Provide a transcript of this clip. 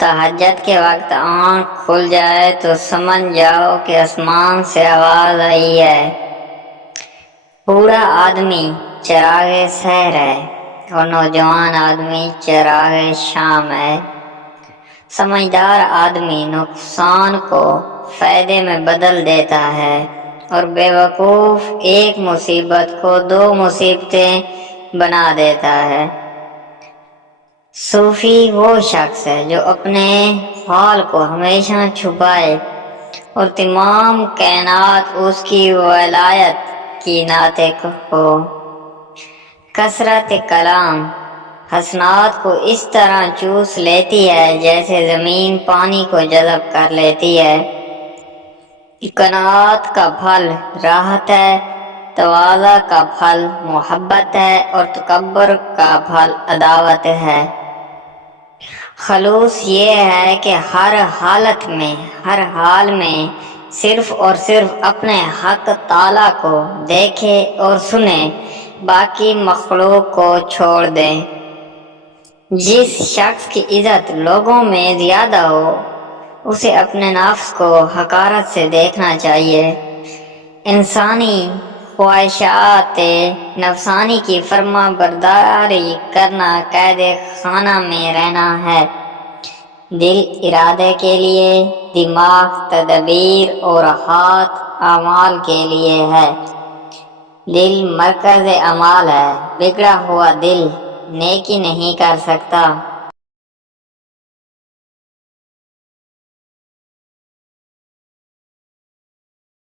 تہجد کے وقت آنکھ کھل جائے تو سمجھ جاؤ کہ آسمان سے آواز آئی ہے۔ بوڑھا آدمی چراغ سحر ہے اور نوجوان آدمی چراغ شام ہے۔ سمجھدار آدمی نقصان کو فائدے میں بدل دیتا ہے اور بے وقوف ایک مصیبت کو 2 مصیبتیں بنا دیتا ہے۔ صوفی وہ شخص ہے جو اپنے حال کو ہمیشہ چھپائے اور تمام کائنات اس کی ولایت کی ناطق ہو۔ کثرت کلام حسنات کو اس طرح چوس لیتی ہے جیسے زمین پانی کو جذب کر لیتی ہے۔ قناعت کا پھل راحت ہے، تواضع کا پھل محبت ہے اور تکبر کا پھل عداوت ہے۔ خلوص یہ ہے کہ ہر حالت میں، ہر حال میں صرف اور صرف اپنے حق تعالی کو دیکھے اور سنے، باقی مخلوق کو چھوڑ دے۔ جس شخص کی عزت لوگوں میں زیادہ ہو اسے اپنے نفس کو حقارت سے دیکھنا چاہیے۔ انسانی خواہشات نفسانی کی فرما برداری کرنا قید خانہ میں رہنا ہے۔ دل ارادے کے لیے، دماغ تدبیر اور ہاتھ اعمال کے لیے ہے۔ دل مرکز اعمال ہے، بگڑا ہوا دل نیکی نہیں کر سکتا۔